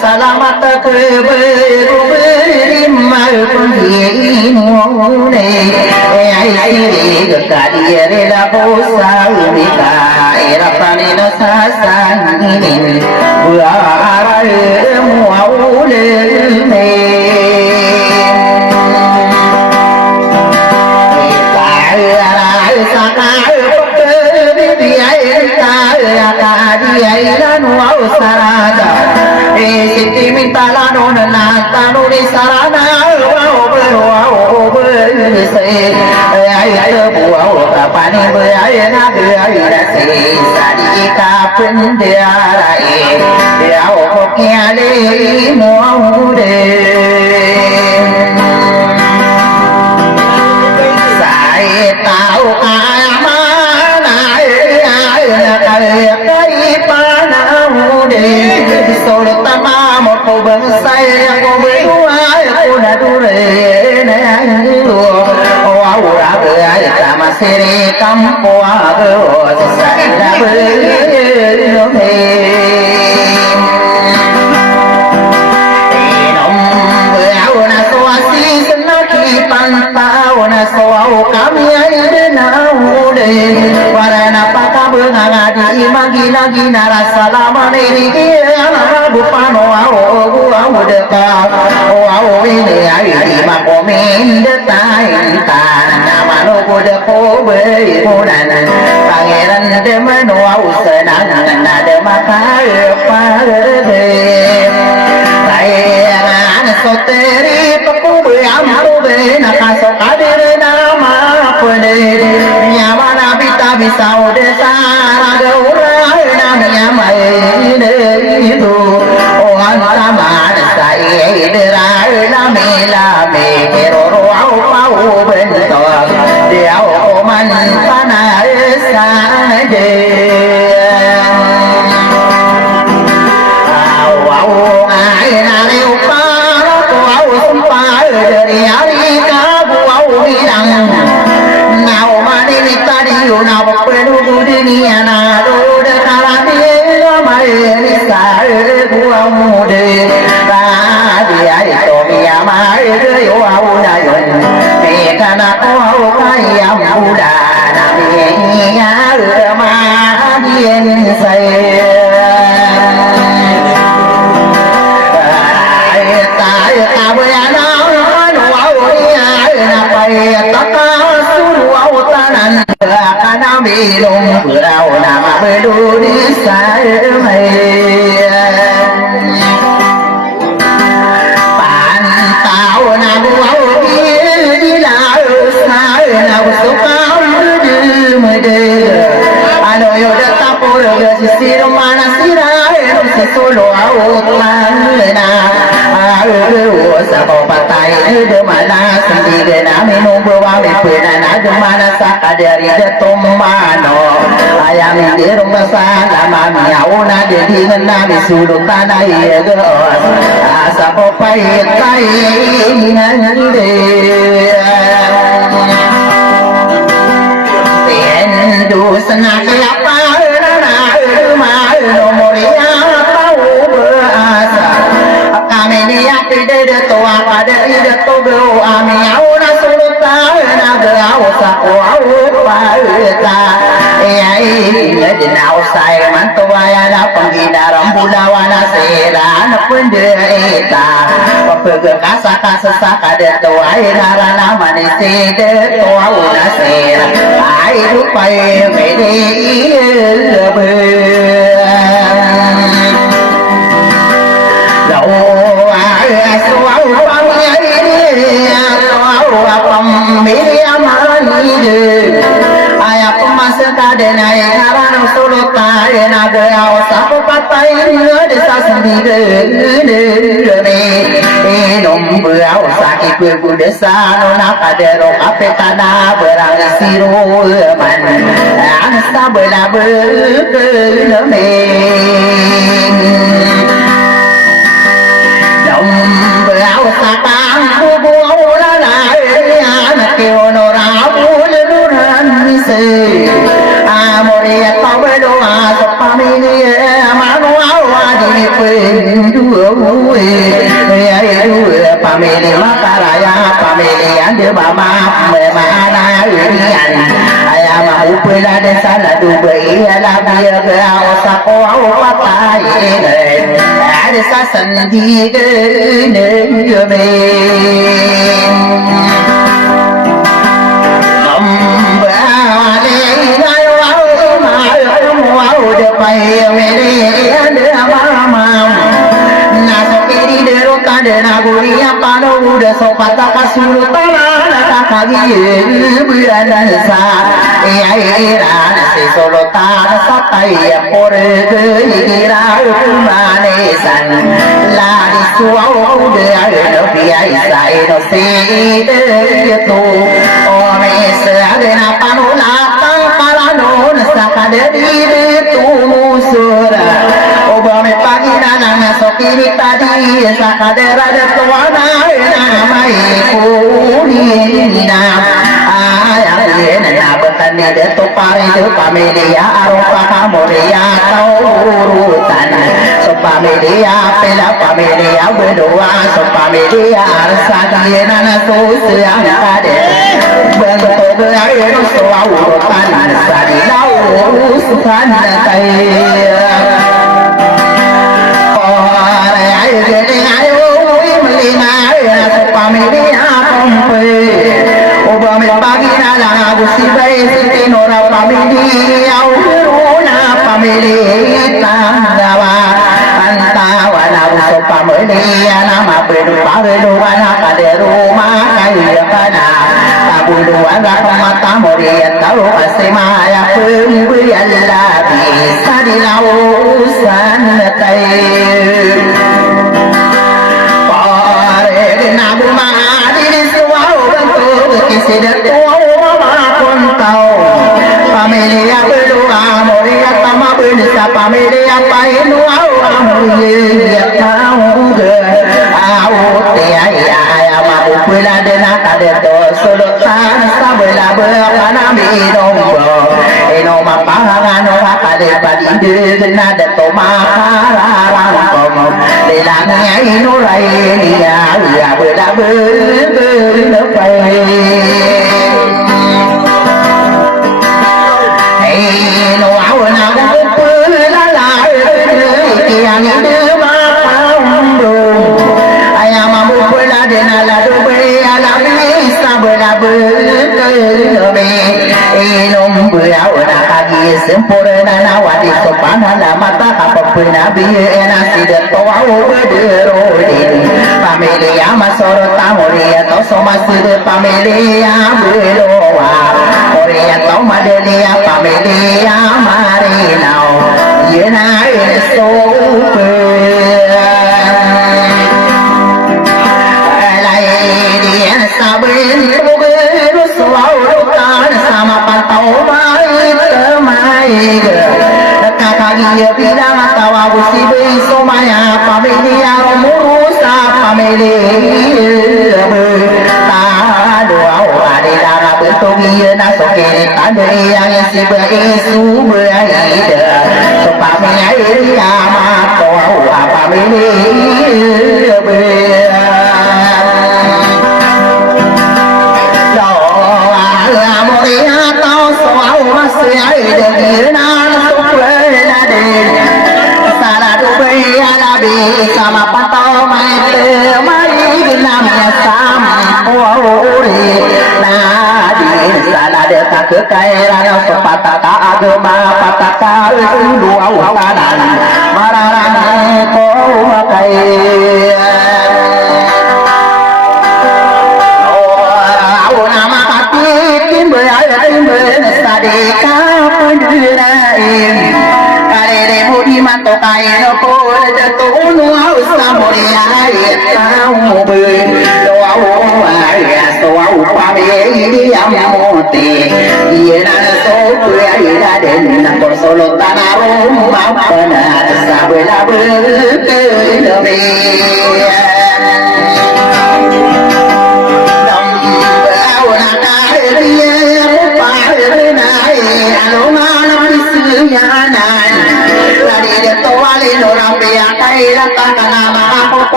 Salamat ke berimal penghimune ai kadiere la bosa mika irapani nasasangin buara muaule me Sentimental no nata no di sarana wow say ai buau kapani ai na ai na say sadi ka pendiara dia oknya le mau de sai tau amana ai na kai panau de solo tama một cô bấn say cô mới ai cô đã đủ rể này anh đùa ô áo đã bơi ai cả mà xe đi cắm qua bơi say đã bơi nó na soau kami air nau de warna pakabu ngadi magina gina rasa lama ni dia bupano au deka au ini air ma komen de tai tanah mano de kobe mudan pangeran de mano au senang de makai pare saya soteri pakubu amru be nakaso kadere nama pede nyawa nabi tabi saude sara de urai namanya mai de itu oh antama sai de rai lame roro au pau bento dia o man pana sa de nào bọc quê đu đu đi nhà nào đu đê ta la đi mày đi xa của ông đi ta đi ai tổ mía mày đi ô ao đại gần mẹ ta na ô ao cái ao đà na mẹ nhà mà điên say ta bơi nó ao đi ai na bay ta su ao ta nan kana mi lung berau nama bedu di saya pantau nabu au di lau saya nabu sukau di mede alo yo de tapur yo sisir mana sirai si solo au lana sabo patai de mana sendiri nami nunggu wawi pena nadu mana saka dari de tomano ayam di rumah sana mami auna de dengan nami sulung tanah ego sabo paitai nangde tendu senak apa ma nomoria pau berasa kami niat de toa pada ide togo ami auna sulta na gau sako au paita ai de nau sai man toa ya na pangida rambulawana sera na pendeita papega kasa saka de toa na rana manise de toa una sera ai rupai mede lebe desa nona kadero kape tanah berang siru man ansta bela berkeleme dom berau sakang kubu la la anak kiono rabu leluran pula de sala du bai la bia ga sa ko au patai ne ada sa sandi ge ne me na guria pano udah sopata kasulu tanah kaki bulan sa era se solo tan satai por gira manesan la di suau de no piai sai no se de tu o me se na pano la ta para no saka de tu musura o me pagina na sokiri tadi sakadera de tuana na mai kurina ayah na betani de to pare de pamelia aropa kamoria tau urutan so pamelia pela pamelia bedoa so pamelia arsa na so siang kade bentuk berai so urutan sari lau sukan kai Pamilya painu amuye tahu ge au te ya ma upula de na kade to solo tan sabela bana mi dong eno ma pangan no kade padi de na de to ma ra ko de la ngai no rai ni ya bela no pai no au na yang đưa ma do ayam mamu pula de na la do be ala ni sa bela be me enom be awna kagi sempurna na wadi sopana la mata kapuna bi ena sid to au be de rodin familia masoro tamoria to somasid familia beloa oria to madelia familia marinao yena so dia bilang tawa busi beso maya pamilia murusa pamilia ta doa ada darah bentugi na soke tade yang si besu beida so pamilia ma toa pamilia sama patau mai mai namanya sama ore na di sana de tak kekairan sepatah agama patah dua utanan mararang ko makai oh nama pati timbe sadeka pendirain karere budi manto kaino ko tunu usa moria tau be doa ya doa upame amote yena so ya den por solo tanaro mapana sabela be me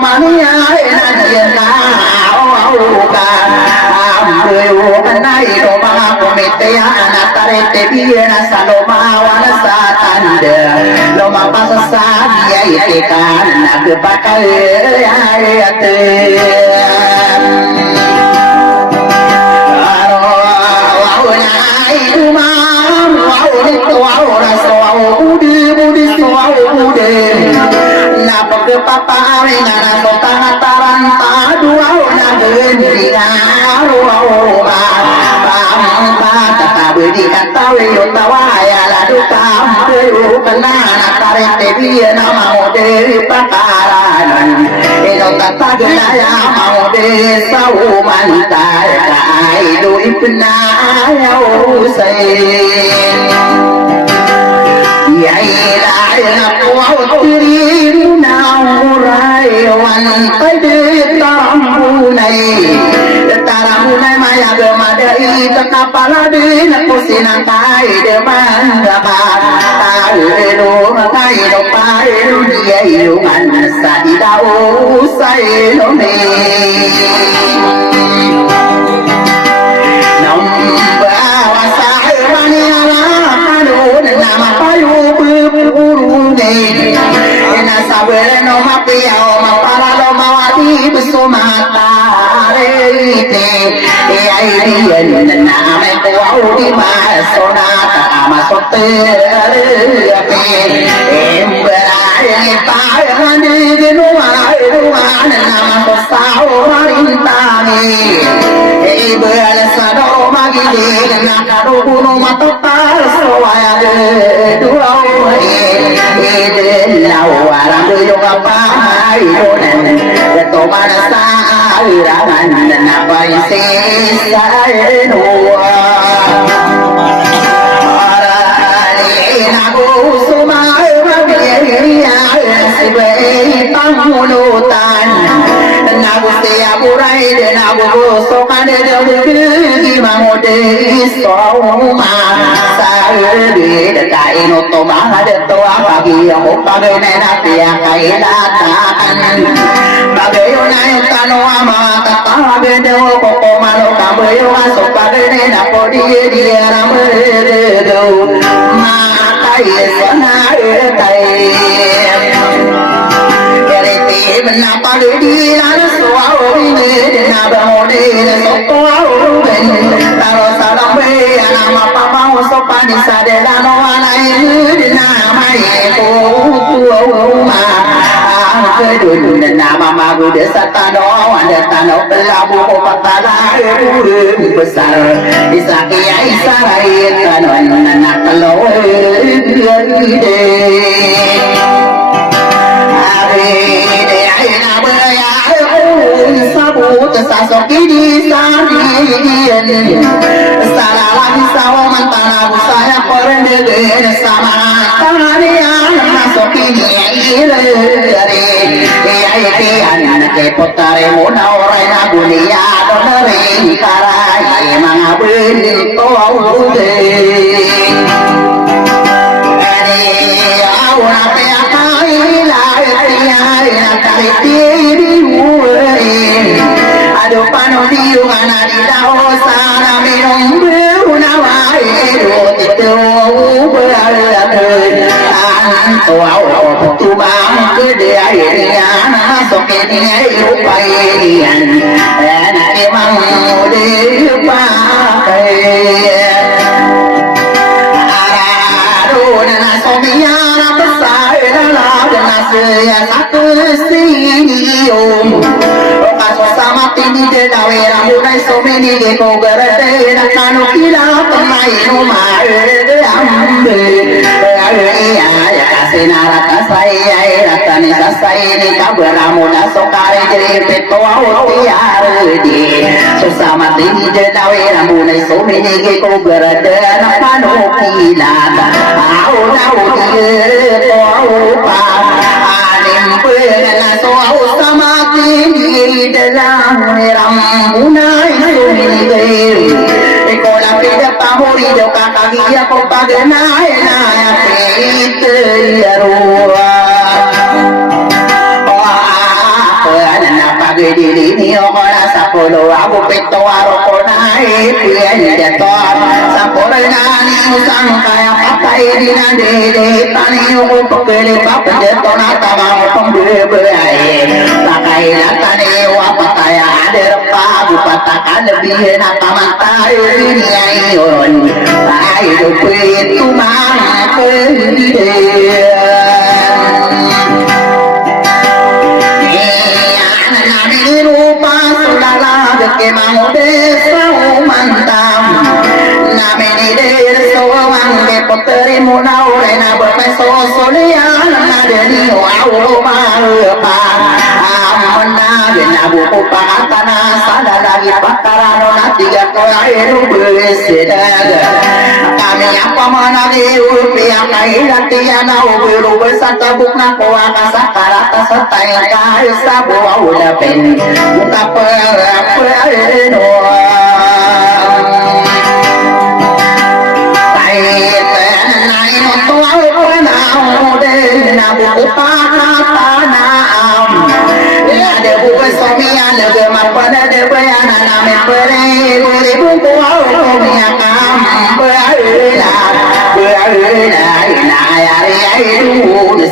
Mania ena au ka ambu kanai ro ma komite ana karete biana saloma wana satanda loma pasasa dia itekan nak bakal ayate Papa ngana sotana taranta dua ona gendi ngaro ma pa kata bedi kata we otawa ya la duka mberu kana karete biya nama ode pakaran eno kata gena ya mode sau mantar kai do ipna ya usai ya ila ya kuautirin wan tadi tarampunai tarampunai maya gemadai tekapala di nakusinan kai deman dapat tahu makai dopai dia iungan sadidau sailome nambawa sahirani ala kanun nama payu burune sabere no mapia o mapara lo mawati besumata rete ai dien na me ko di masona ta masote pe embra ni pa ni no na masosa o rintani e bala sado magide na karo no matota so ya de lawaran yo kapai donen to manasa iraman na pai se saeno na go suma rabiya sibe pamunutan na go se aburai de na go so kane de mangode so ma de kai no to ma de to bagi ho page ne na pia kai la ta ba be yo na ta no ama ta ta be de ko ko ma no ka be yo ma so page ne na po di di ra me de do ma kai sa na e tai ere te na pa de di la so a o ni de na ba mo de so to a o ben ta ro sa la me na ma pa ma so pa ni sa de la no ana e na mai ko tu ma ke dun na ma ma gu de sa ta no anda ta no la bu ko pa ta la e besar isa ke ya isa rai ka no na ka lo de are de ai na ba ya sa bu ta sa so ki di sa di sa la la di sa o man ta na bu sa ya por de sama ta ni ya na so ki ni ile are ai ke an ke potare mo na ora na bulia do na re karai mga ben to au de are aura pe akai la ya kare ti ru ado pano di una di da o sana me no una wa ro ti to ba an to au tu ba ke de ai ya na so ke ni ai u pai an na ke mang de pa kai ara ro na so mi ya na pa sa la na se ya na tu si om sama tini de la vera muna so meni de ko garate na kanu kila pamai no ma de ambe ya ya senara kasai ai ratani kasai ni kabra muna so kare de peto au tiar de so sama tini de la vera muna so meni de ko garate na kanu kila au na u de ko au pa anim pe na so au sama tini de la rampunai sumideu ko la pida pamori de kakagia ko pagna na pete yarua na pagedi ni ora sapolo abu peto aro konai pien de to sapolo na ni đi na de ta ni ô pokele bap de tona ta ma pambe beai ta kai la ta ni wa pataya de pa bu pataka lebih na tamata ni ai on ai do pe tu ma pe de rupa sulala ke mau de sau mantam nameni de so de poteri munau rena berpeso solia na de ni au ma pa amna de na bu pa kana sada lagi pakarano na tiga kora eru beseda kami apa mana de upia kai latia na u besata bukna ko akasa karata satai kai sabu au la pen muka pe no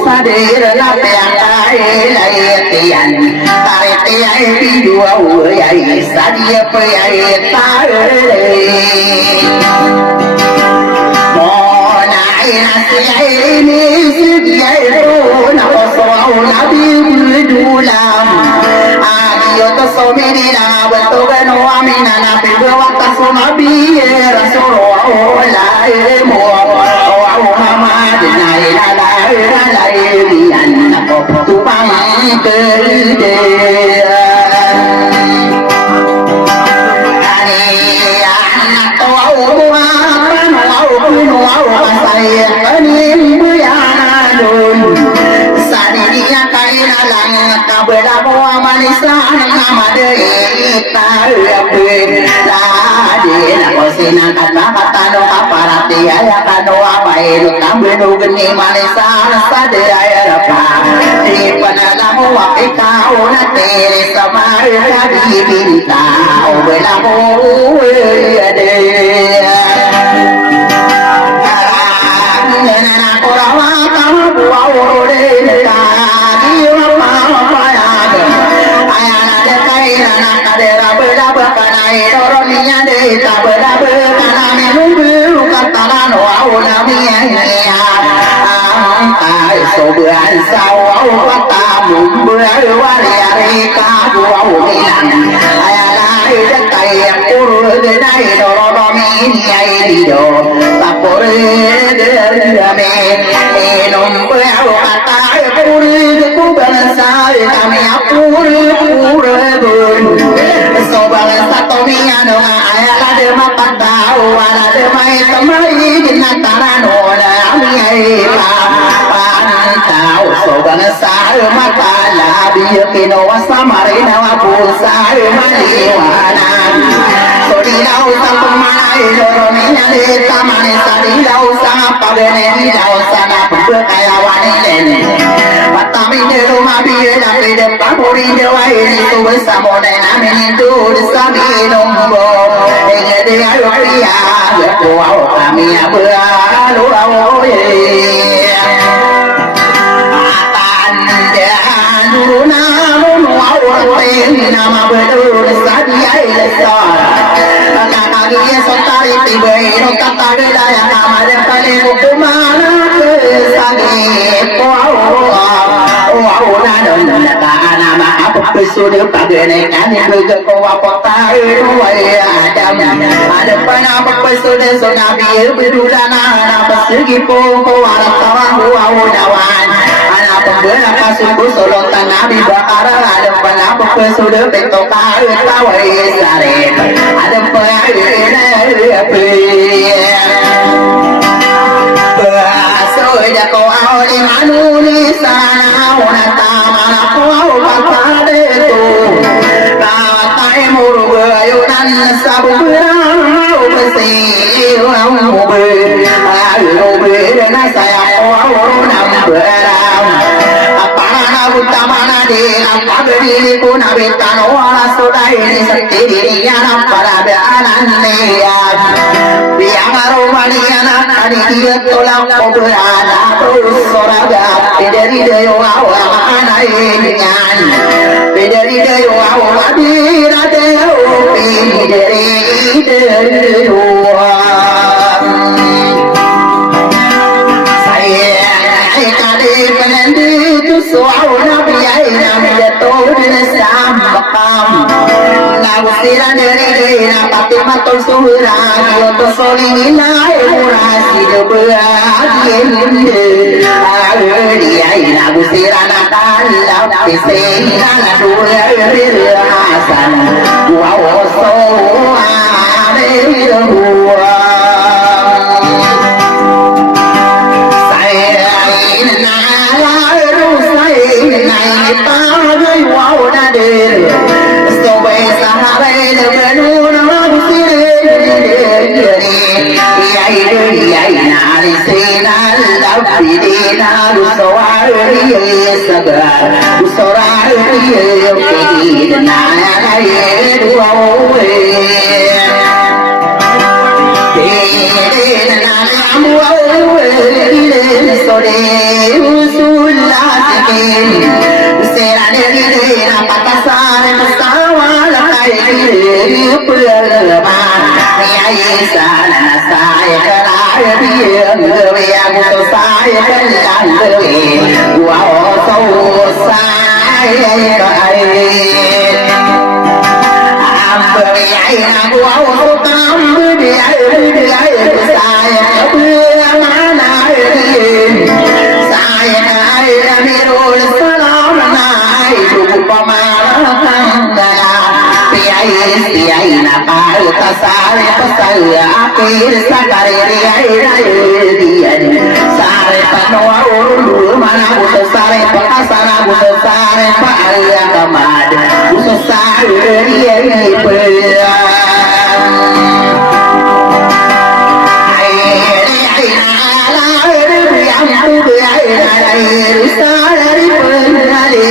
Sadir la peakai lai tian tai tiai bidua ai sadia pe ai tai mona ina tiai ni sidiai ro na so na bi dulam adio to so mi na ba to no amina na pe wa ta so ma bi rasoro la mo mama de na la tu bang ke de ani anak to au sai ani buyana dun sadi dia kaina lang ka bela bo manisa nama de ta pe la de na ko sina kata kata no aparati ya kano abai no tambe no gni manisa sade aya rapa di panala mo apika ona tere samay di binta o bela mo de na ko rawa ka buwa o de ta di ma pa ya de aya na de kai na ka de ra bela ba kana ro ro ni ya de ta bela ba kana me lu ka ta na no o na mi ya ai so buan sao au ta mum bữa wa ri ka bu au mi lan ai la de kai pur de dai do ro mi ni ai di do ta por de me nom bữa ta pur de ku ban sa ta me pur bun so bang sa to mi ano ai la de ma pa ta wa la de mai ta mai din na ta no la mi ai pa tao so bang sa mata la bi ke no sa mare na wa pu sa ma ni wa na so di lau sa pa ma ai lo mi na le ta ma ne sa di lau sa pa de ne di lau sa na pu ka ya wa ni le ne mata mi ne ro ma bi la pe de pa mo ri de wa ni so ba sa mo ne na me ni tu de sa mi no mo e ne de ya ro ya ya ko wa ka mi ya bua lo lao ye na no wa na ma be do sa di ai le sa ka ka gi so ta ri ti be no ka ta de la ya na ma de pa le ko ma na sa ni ko o na no na ta na ma a pe so de pa de ne ka ni be ko wa ko ta ro wa ya a de pa na pa pe so de so na bi du la na pa se gi po ko wa ta wa o na wa pembela kasuku solo tanabi bakara ada panapa pesude bento kau kawai sare ada pengairina api baso jako awli manuni sana una tamana kau bakade tu kawatai muru bayunan sabu berau besi ulamu be na saya kau nam berau tamana di apa beri pun abitan wala sudai ni sendiri yang para beranannya biang aromanya kali dia tolak kobrana soraga pederi deyo awal anainya pederi deyo awal adira deyo pederi deyo Suara biaya menjatuh dengan makam. Nagusiran dari pati matul surah, yoto solingina murasi debeadien. Dia nagusiran akalah pisena dua hasan. Wow so dua. Sare pasaya akhir sakare riai sare panoa ulu mana uso sare pasara uso sare paaya kamad uso sare riai peya ai ala riai riai sare penale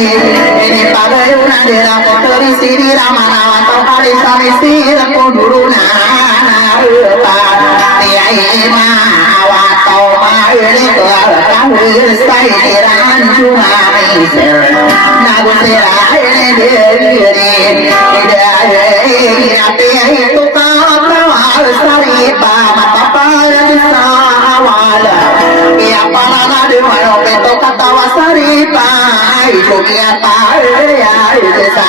ini pagayuna de la kotori siri ramana Pari sari sira kuduruna pa tiai ma awato ma iri kawir sai diran cuma misir nagu sira iri diri ida api itu kau sari pa mata para sawala ya para nade wano peto kata wasari pa itu dia pa ya desa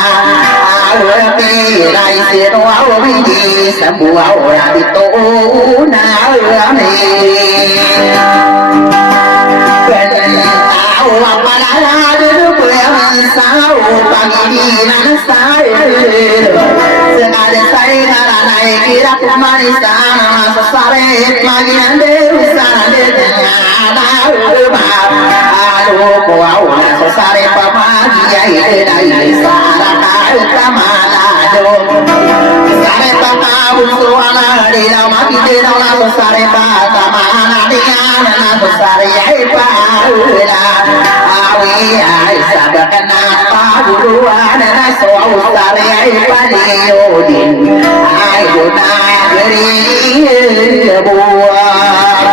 Rai siro au midi sambu au rabito na rame Au apalala de puevan sao pagini na sai Senade sai na nai kira kumari sana sare maginde usane na ba Alo ko au na sare pamagi ai dai sara kamala sare pata usuana di lama di lama sare pata mana di kana sare ai pa ula awi ai sabakana pa buruana so sare ai pa diodin ai guna geri buah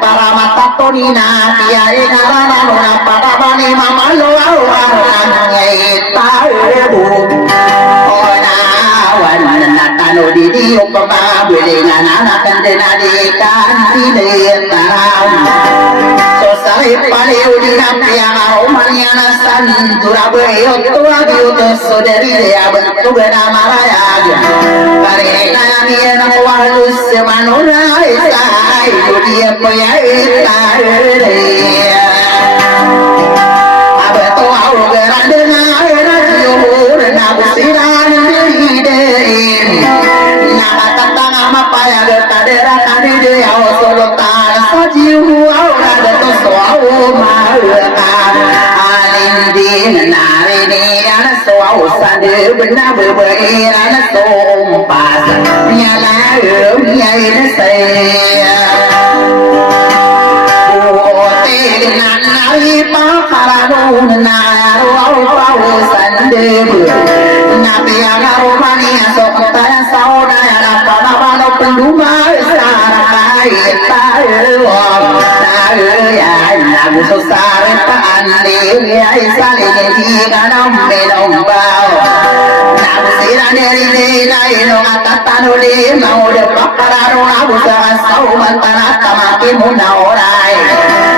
para mata tonina tiai nana nona para bani mama lo awana taebu ona wana tano di dio papa bele nana kandena di kantine taram so sare pale udina pia romaniana santura beyo tua dio to soderi de abentu gana maraya kare nana ni na walus manora isai dia punya itare abeto au grande na radio na busiran de na kata nama paya kadera kadide au solo ta sajiu au ada to so au ma alindi na re ne ana so au sade bena berbera na sompas nyala nyai na saya ote nanai pa karanu na ro sade nabi aromani sokta sauna ya pada pada penduma sarai tayo ya nabu sosare pa ande ya salin di kanam melong bao nabu sirane ni nai no atatanu di mau de pakararo nabu sa sau mantana kamaki munaorai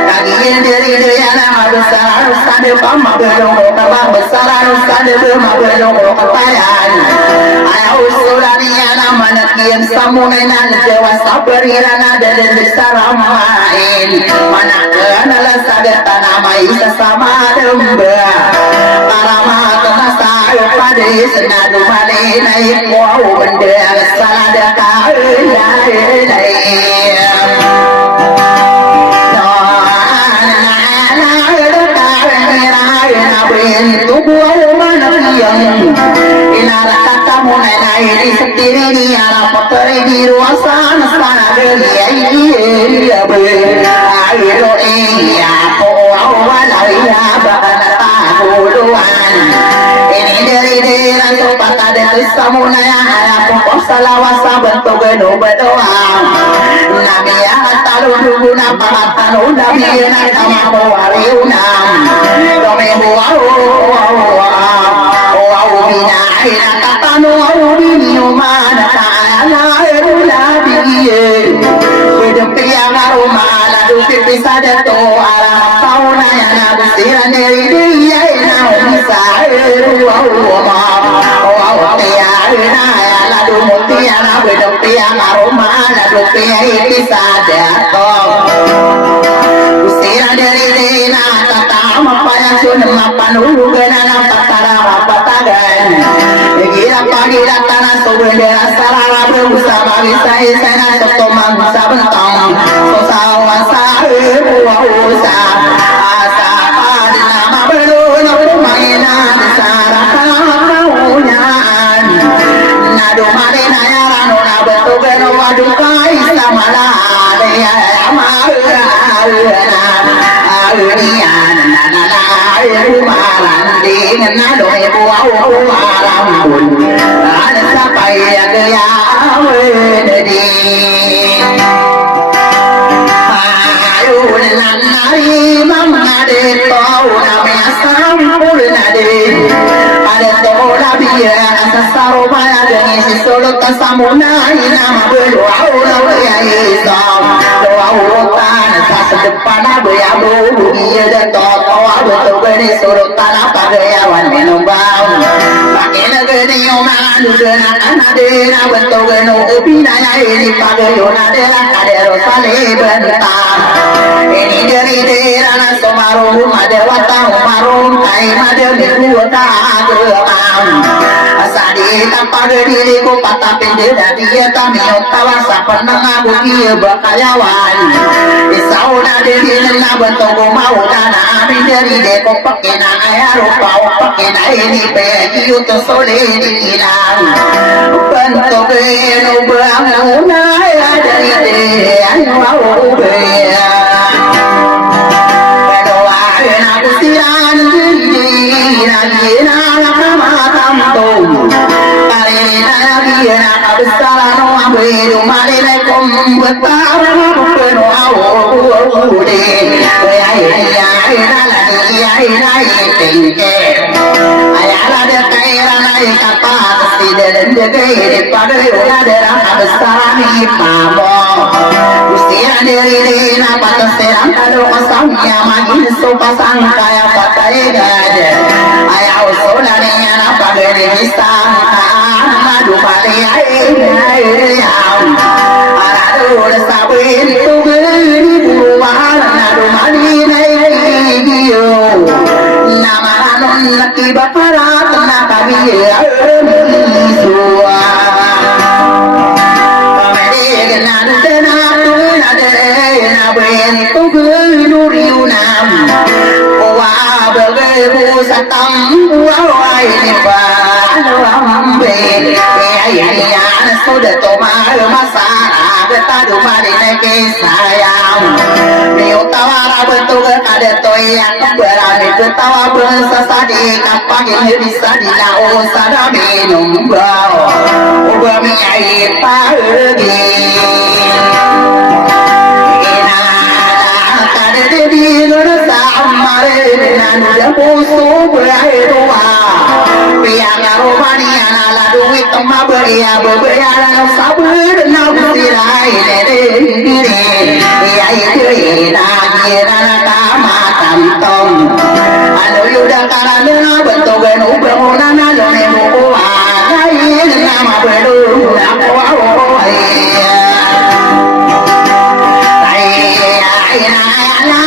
kagiin diri dia na besar sade pama belong kaba besar sade pama belong katayan ayo surani na manakian samunena dewa sabarira na dari besar main mana kenala sade tanama isa sama demba karama tanasa pada senadu male naik wau benda salada kaya ini sendiri ni anak motor di ruang sana sana beli ya beli ayo iya awal ya bahkan tahu luan ini dari rantu patah dari samuna ya pokok salawasa bentuk geno berdoa nabi ya taruh dulu nama taruh nabi ya nama wariunam kami bina ina katanu bini umana ala erula biye hidup yang aroma lalu bisa dato ala fauna yang nabusira dari dia ina bisa erua ya ina lalu mutia na hidup yang aroma lalu bisa dato usira dari dia kata apa yang sudah mapanulu kenana patara patagan gira pagi datana sobendera sarara bersama saya sana sotomang sabentang sosawa sae usa asa pada nama belum mainan sarapaunyaan nado marina ya rano na beto beno wadu kai samala ya amara alunian nana malan dengan nado buau alam pun ada sampai ya wedi ayo nanari mamade tau namanya sampul nade ada tau nabi asasaro maya dengan si solo tasamuna nama berdoa ya isam doa urutan sedepan abu ya bu dia dan toto betul gede suruh tanah pagayawan minum bau makin gede yoman dudana anadera betul gede upinanya ini pagayona dela kadero sale bentang ini dari derana somarum adewata umarum kai madel dikuota agelam asadi tanpa diriku patah pende dan dia tamiot tawasa penang abu dia bakayawan isauna dirinya betul mau dana dari deko pakai na rupa pakai na ini pergi untuk sore dihilang bentuk eno bangunan dari dia mau beya berdoa aku siran diri lagi nak matam tuh kali lagi nak besar no ambil malaikum betara berdoa ayala de kaira nai kapat sidelen de gaire pagre una de rana besarani mamo usia deri na pataseran kado asangnya magin so pasang kaya patare gade aya usola ne na pagre bisang madu pare ai arado sabin tu geni buwan na rumani nai dio nama anon nakiba para tena kami suwa pamedi genan tena tu nade na ben tu nuriunam wa begeru satam wa ai ni pa Yan sudah toma masara betadu marine kesayang Miu tawara betul kada toyan berani betawa bersasadi kapag ini bisa dinau sada minum bau ubah mi air pagi Inada kada di nursa amare nanu jamusu berairua Piang aromania nala duit tema beria bebearan sabar nau sirai dede iya iya gira tama tamtom anu yuda karana bentogen ubahuna nalo nemu ai nama beru aku ai ai na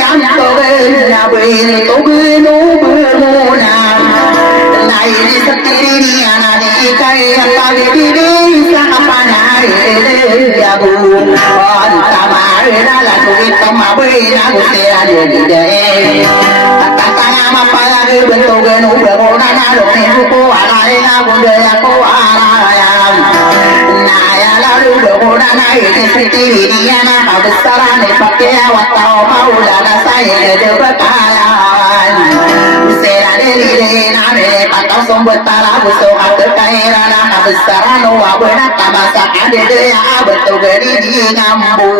yang togen na ben togen ubahuna ini setiri anak dikai pagi diri sapana ya bu antama la duit tama bina gusera de kata nama pala bentuk genu berona na lo ni ko ala na bunda ya ko ala ya na ya lalu berona na ini setiri anak besar ni pakai watau maulana saya de bekalan gusera de na patau sombot tara buso aku kaira na besar no abena tamasa ade de ya betul geri di ngambu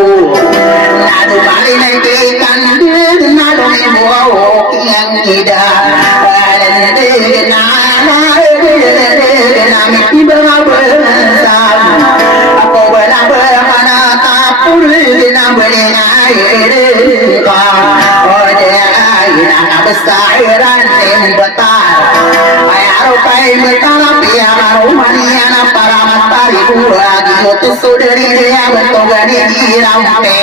nadu mali nanti kan nadu ni buau yang tidak dan de na mesti bersam aku benar-benar tapur na berena oh dia na besaran betar Rupai bertara piara rumaniana para matari lagi mutus sudari dia betogani di rampe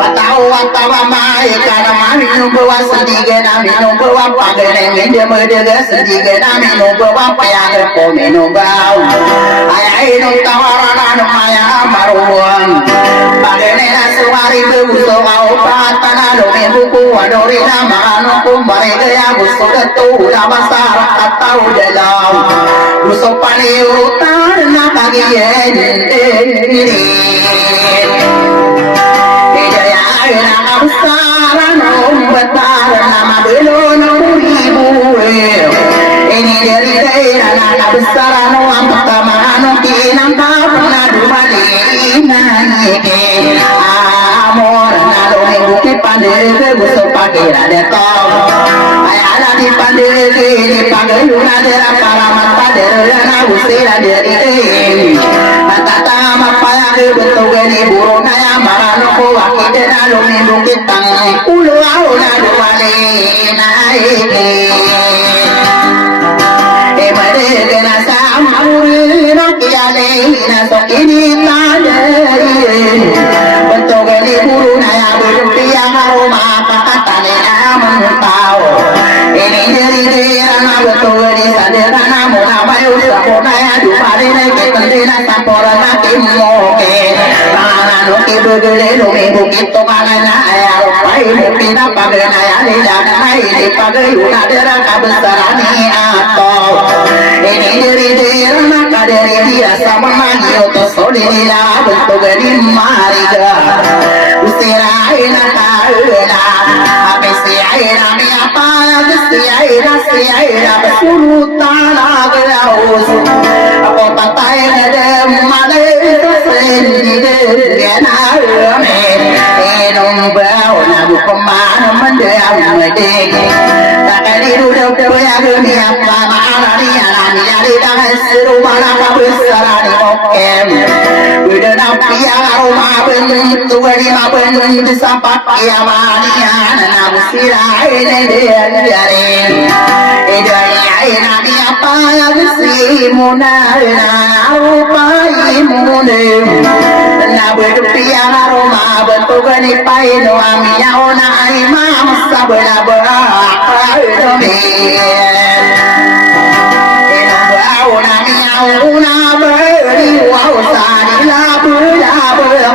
watau watawa mai kana mami numbawa sendiga nami numbawa pagene mende medega sendiga nami numbawa paya ko menumbau ayai no tawarana no maya maruan pagene nasuari bebuso au patana no mebuku wadori nama no kumbare gaya busodetu nabasar atau dalam rusopani utar na kagiyen ini Hidaya na absaran umbatar nama belon ibu ini dari daerah na absaran umbatama anu kinang kapna dumali nanike amor na lo buki pandere busopake radetong ayala di pandere di pagayuna dera paramat padere na usira deri matata mapaya betogeni buruna ya marano ko akide na lumindung kitang ulo na duwale na ike emade na sa amuri na kiyale na sokini taderi betogeni buruna ya berupia haruma pakatane na mentau ini dari na betogeni sadera na mona bayu sapona ya duwale na kitende na sapora na kimoke no ke begele no me bukito kana na ya pai mupina pagana ya le jana nai le pagayuna dera kabesarani ato ini dari na kaderi dia sama mani oto solila betogeni mariga usira ina kaula apesi aira mi apa si aira besulutana gaus apa patai de male sendiri nong bau na bu pemana mendea mede takadi ruda ya gemi apa mana ni ani ani dah seru mana ka besara ni okem udah nampia aroma bentu gani ma bentu disampak ya mani na busira ene de jare edai ani apa ya bisi muna na apa imune na berpia aroma bentu gani pai no amia ona ai ma sabela bara do me eno bau na mia una beri wau sani la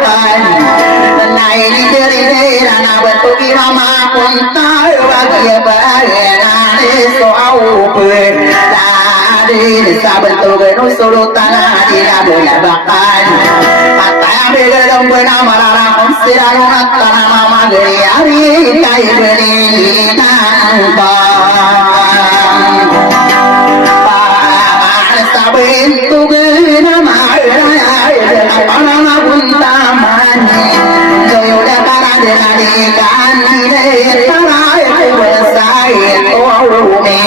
ban nai ni deri dera na bentu ki mama kunta wa ya ba na ne so au pe la di sabentuk nu sulutan dina belabakan kata belum benar marara konsiran hatana mama gari kai beri nambang pa sabentuk na maraya panama buntaman joyoda karade kan dire tarai besai me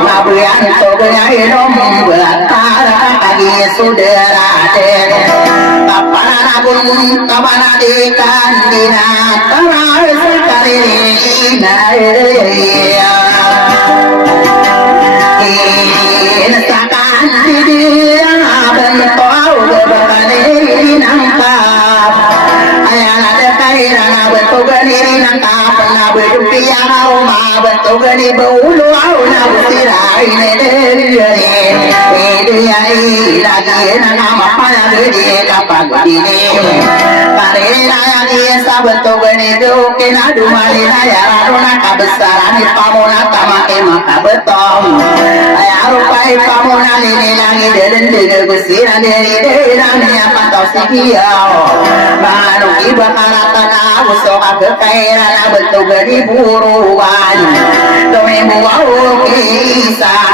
Mabuyan sobrang nombratara kagi sudara kapana pun kapana dikan dina tarar sekali naya insakan dia bentuk berbani nangkap ayana dekairan bentuk gani nangkap na berdukia ma bentuk gani bulu na sirai ne lagi nama pada gede kapan gede karena yang sabetul gede doke nadu malina ya rona kabesaran di pamona tamake maka betom ayah rupai pamona ini lagi deden gusiran dari ya patau sikiau baru iba karatana usoka kekairan betul gede buruan doi buau kisah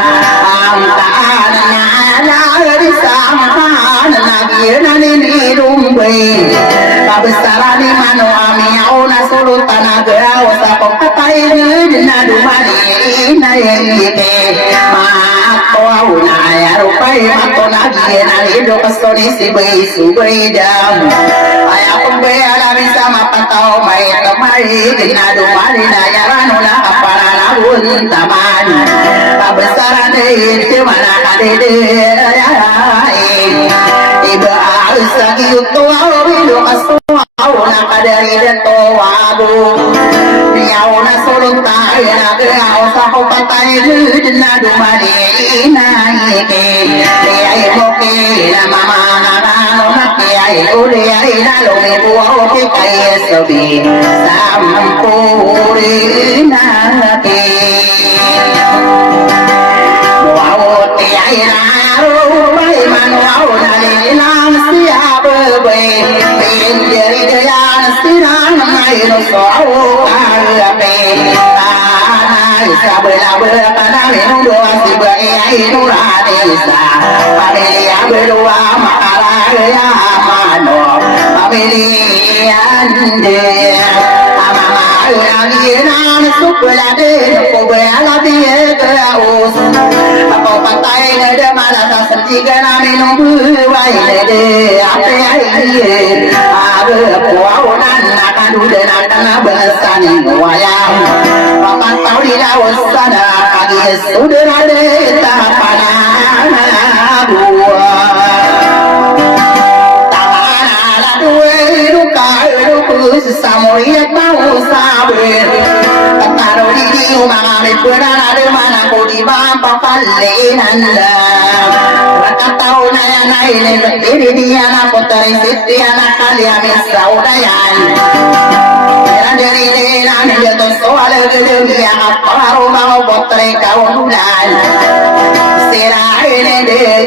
Kabesarani mano ami auna sulutan agara wasapok katai dina dumani na yenge ma auna ya rupai matona giena lido kasoni si bai subaidam aya kumbe ala bisa mapatau mai kamai dina dumani na yarano na kapara bun taman kabesarane itu mana kadede ya iba sagi utuau bilu asuna kadari dan toabu niauna sulunta ya geau saho patai dina dumani naike ai moke la mama no nakke ai ule ai na lo me buau ke kai sobi sampuri nake buau te ai na ro mai manuau na lang siap be dari jalan siran mai no so ape tanah sabela berkana minum doa si ai nurani sa familia berdua makala ya mano familia ande mama lagi nan sukula de ko bela dia gaus apa patai ada malah sentiga na minum buai de ape ai abe puau nan akan udah nak besani wayang papan tahu di laut sana kaki sudah ada tapana dua tapana dua luka samoya tahu sabar taruh di rumah me pernah ada mana kau di bawah palenan tahu naya naya berdiri dia nak potong siti anak kalian misaudayan dari dia jatuh soal dia apa rumah potong kau bulan sirai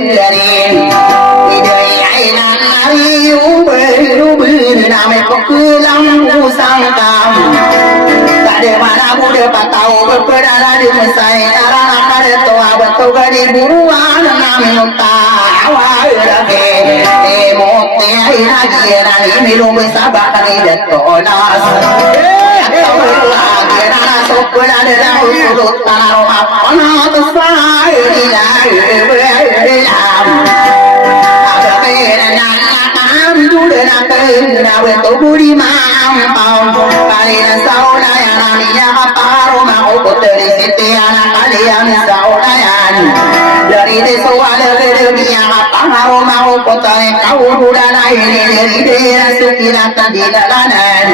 dari ainan hari ubur nama pekulang usang kamu tak ada mana muda patau berperdana di mesai arah ada tua betul gadi buruan nama awal lagi emote lagi nani minum sabak kami detonas lagi nana sopula de daun surut tanah apa nak sai dilai beram ada pena nakam dude nakam nawe to budi mampau kalian sauna yang namanya paru mau puteri siti anak kalian saunayan dari desa wala dunia pangaruh mau potong kau bulan ini dari dia sukiran di dalanan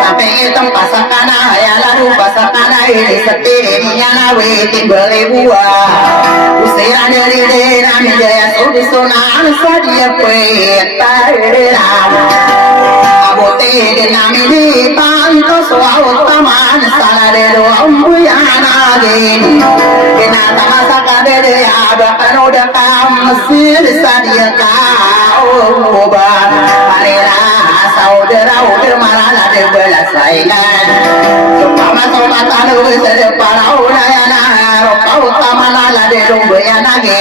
sampai tempat sakana ya lalu pasakana ini setirinya nawe timbali buah usiran dari dia menjaya sudi sunan sadia peta abote de namini panto suau taman salah de do ambu ya na ge kina tamasa ka de ya ba kano da kam sil sadia ka o ba arera saudara udah marana de bela sainan supama soba tanu de para udayana ropa utamana la de do ya na ge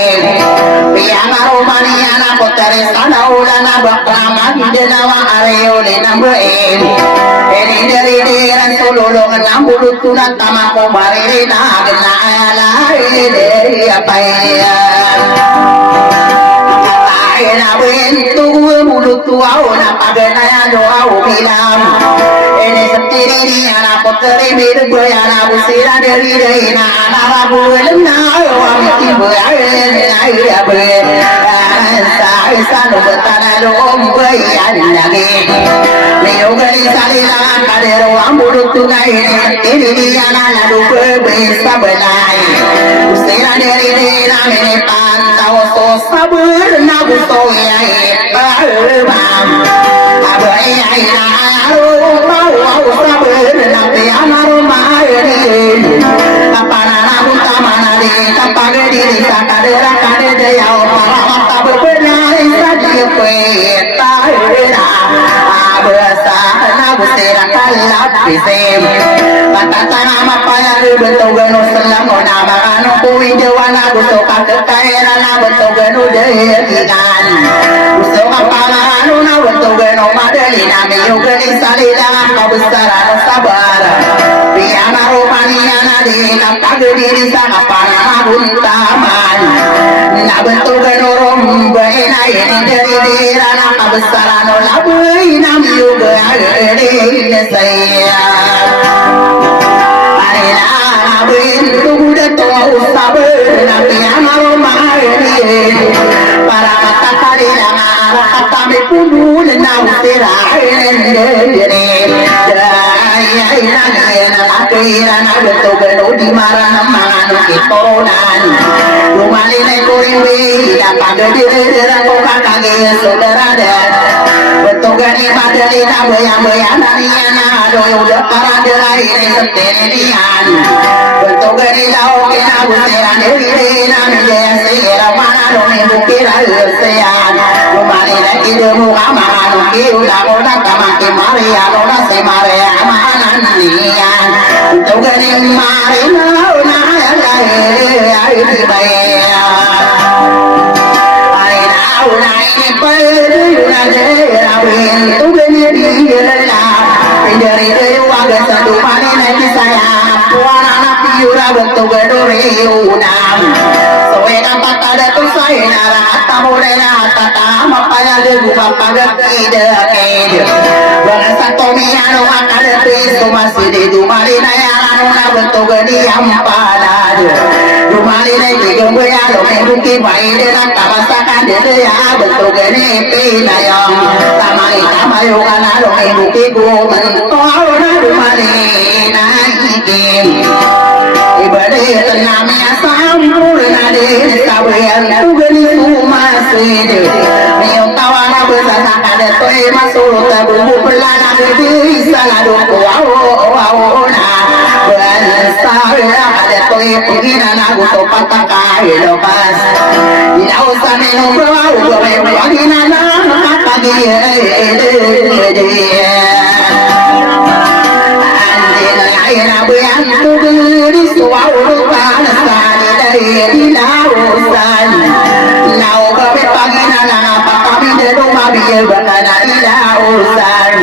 piana romaniana potare sana ulana bakrama hidena wa areo le nambe eri dari deran sololo nambulu tunan tamako barere na gena ala de apa ya na bentu mulut tuau na pagana ya doa bilang ini setiri ni anak poteri bir bayana busira dari na anak bulan na wamti bayan ya be sa no betana dom bayan lagi leo gali salila kadero amuru tunai ini ni anak du besa belai busira dari na mene pantau so sabur na buso ya bam abai ai na mau sabur na pe amaru mai kapana na buta mana de kapage di sakadera kade ya para mata bebenai sadia pe ta na abasa na busira kalap pisem kata nama paya bentuk gano selang nama anu kuwi dewana buso kakekaira na bentuk gano dehikan buso kapanganu na bentuk gano madeli na miyugani salila kabesaran sabar biana romania na di kapagedi di sana panama buntaman na bentuk gano rombe na ini dari dirana kabesaran labui na miyugani saya bentu de toa sabar nabi amaro mahani para mata kari na kata me pulu na usera ene daya ina na akira na beto beno di marana manu kitonan lumali ne korimbe ya pagade dera ko kakage saudara de beto gani padali na boya boya nariana do uda para dera ini setene dian bentuk gani lau kena busera neri na menjaya segera mana lo membukira sean lumali lagi demu amana lo kiula oda kamaki maria oda se maria amana nian bentuk gani mari na na ya ini bayar ai na una ini bayar na dera bentuk gani dia dari warga satu pani nanti saya puan anak piura bentuk gedore unam soe nampak ada tu saya nara tamu dena tata mapaya de buka pagar ide kede bana satu miano akade tu masih di dumali naya anuna bentuk gedi ampala dumali nai gembe ya lo membuki bai dena tabasakan de ya bentuk gedi pinayong tamai tamayo kana lo membuki gomen na dumali naikin ibade tanami asampurna de sabayan tugani sumaside meo tawana besasa kada toy masuk tabu pelana de salado na bansa kada toy pugina na gusto pataka lepas inau saneno bau bagina na kapagi na buyan tuguri suwa urupan sani dari lausan nau kape pagina na pakami de rumah biar bakana ilausan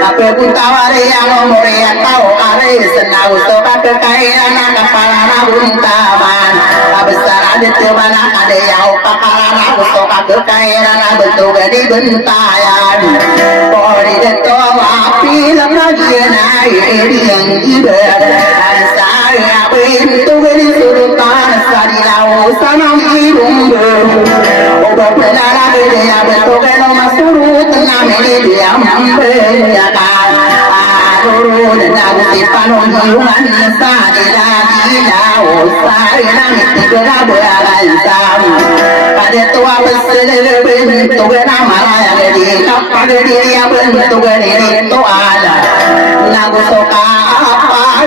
kape puntawari yang ngomore tau are senau so kape kaina na kepala na buntaman kabesar ada cemana ada yang pakala na so kape kaina na bentuk di bentayan pori de toa pilam lagi na yang ibadah saya bentuk dari sultan sadilau sanam irumbu obat penara dia bentuk kalau masuk tenang ini dia membenyakan arurun dan tipanon hiungan sadilau saya tidak beransam pada tua besar bentuk nama yang pada dia bentuk dari itu ada lagu soka apa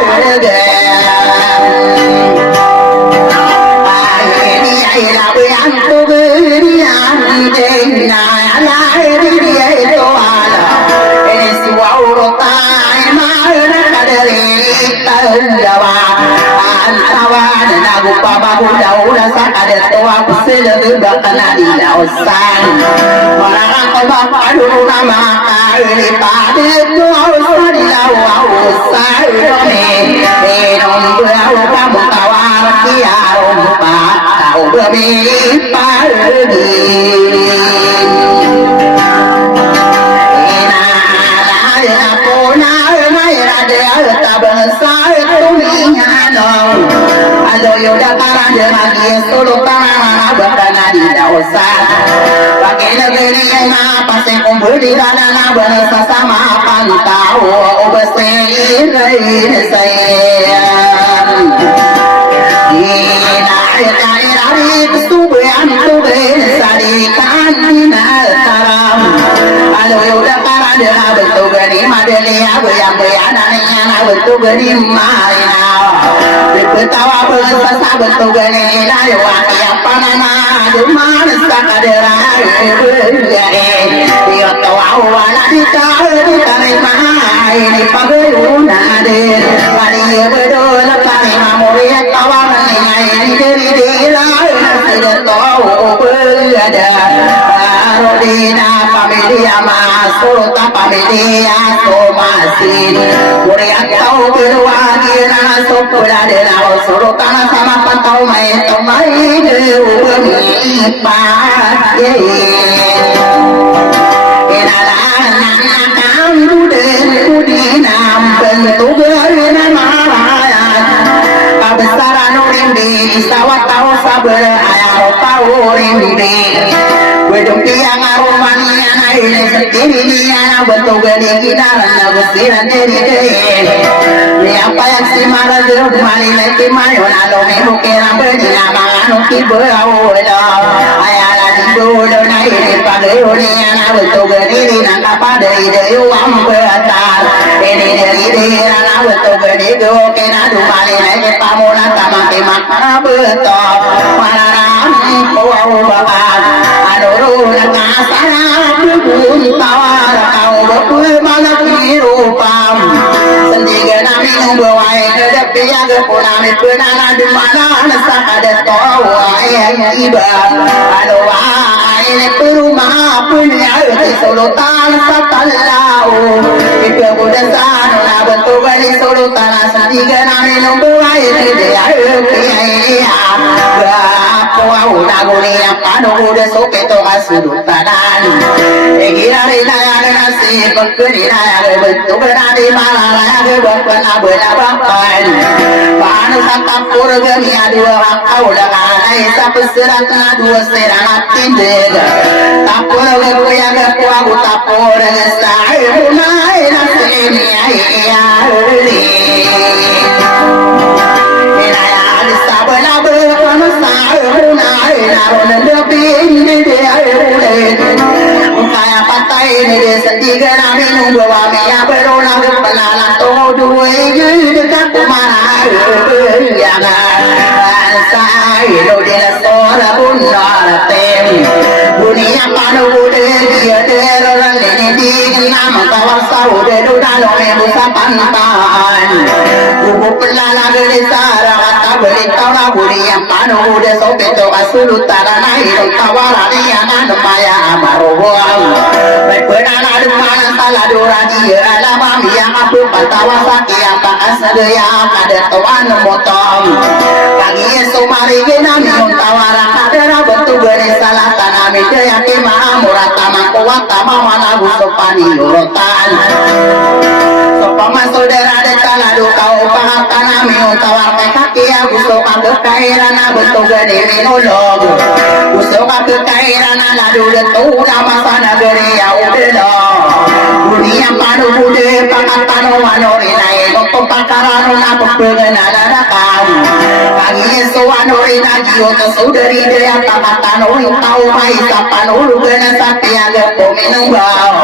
Angin suwanori najio kesudari daya tamatano tau mai sapano gana satya pominung bau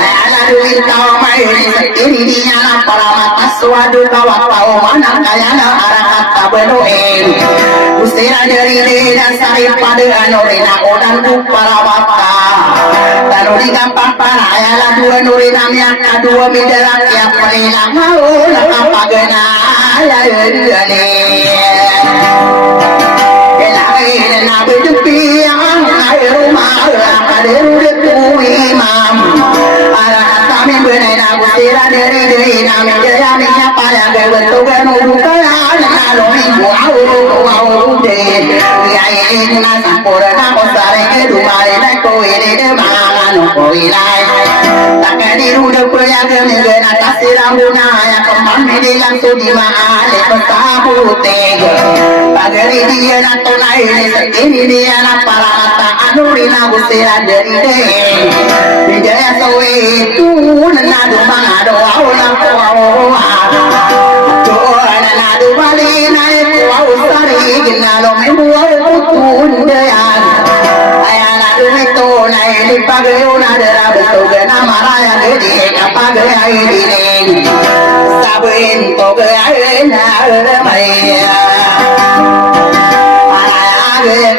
ayana duit tau mai sekiri dinya para mata suadu kawat tau mana kayana arakat tabenoen usira dari dan sari pada anorina odan para mata tanuri gampang para ayana dua nuri namanya kedua midarak yang perina mau apa gana ayana duane na bedupi ang rumah kader tu imam ara kami benai na busira dari nami jaya minya pada gawe tu ganu kaya na loi buau de ya ini na sampura na kosare ke dumare na ko ini de mangano ko ilai takani rude punya gene gena kasira guna ya kemam ini langsung di maale pesabu tega pagari dia na tonai ini dia na para mata anurina busira dari de bidaya soe tu na do mangado aula ko to na do bali na ko usari ginalo me buau tu ya ayana do to na ni pagayo na dera beto gena maraya de kapagaya ini sabin to gaya na mai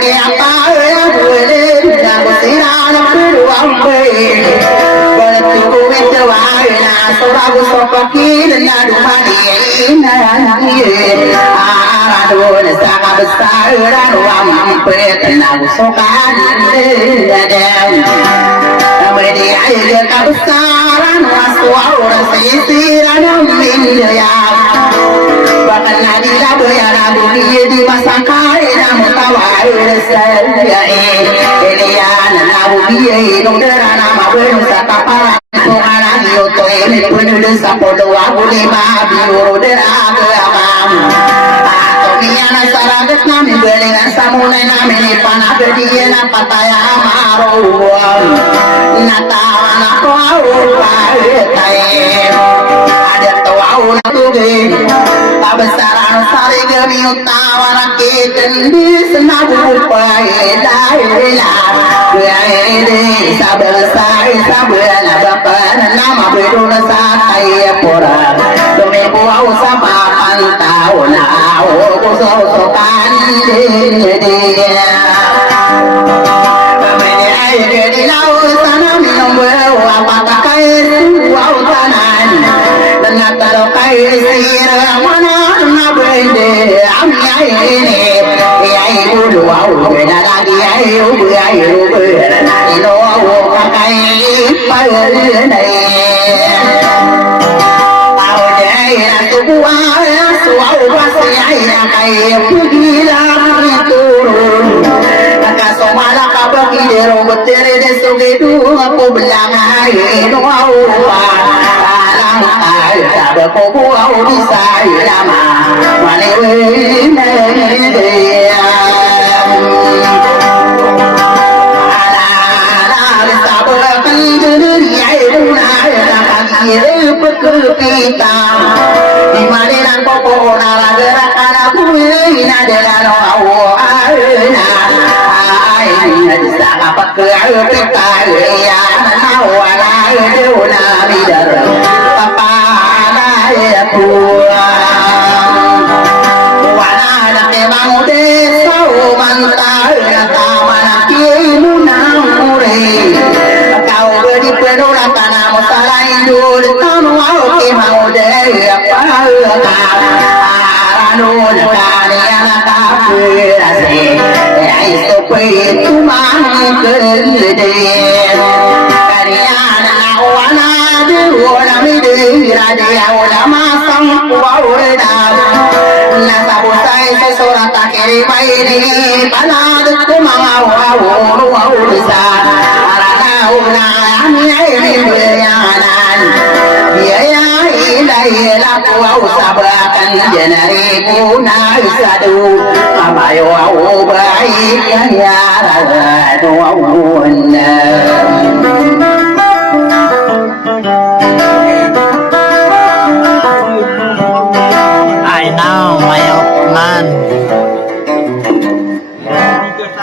que apague duele la cocina no pero hambre por tu cubito vaina sora gusto pakil na dumani na ara dole saka besar ram pet na gusto kan de amedi ayo ka besaran wasu aura sisiran min ya bahkan nadila bayara dunia di masa kaya mutawai saya elian nabu biye nudera nama benu sakapara anak yoto ini penuh sapodo aku lima biuru dera keamam atau niana saragat nami belengan samune nami ni panah dia na pataya amaruan natawa na kau tai ada tawau na tuge besaran sari gemi utawa rakit di senabu pai dai la gue sabar sai sabar na bapan nama beduna sakai pora demi buau sama pantau na o so kan dia di laut sana minum apa takai wow tanan dan nataro kai sira mana na bende amya ini ya ibu dua benda lagi ayo ino kai palai au dai na tuwa suau basya ina kai pugila turun somala kabaki de robotere de sogedu aku belang ai no au alang ai tada ko bu au di sai lama mane we de ala sabo kan duri ai na kaki peku pita di mane nang ko na ra kana bu ina de no au sama pakai peta ya nawala duna bidar papana ya pulang wana na memang desa mantar na tamana kimuna mure kau beri penula kana musalain dul tanu au ke mau de apa aranu kani anak kapirase ai tu mang kerde kariana wana de wana mi de raja ulama sang kuaweda na sabu sai sora takere mai ni panad kumanga wa sa arana una ami ni yanan biaya ilai la kuau sabakan jenari kuna sadu abayo au baik ya I know my old man Good.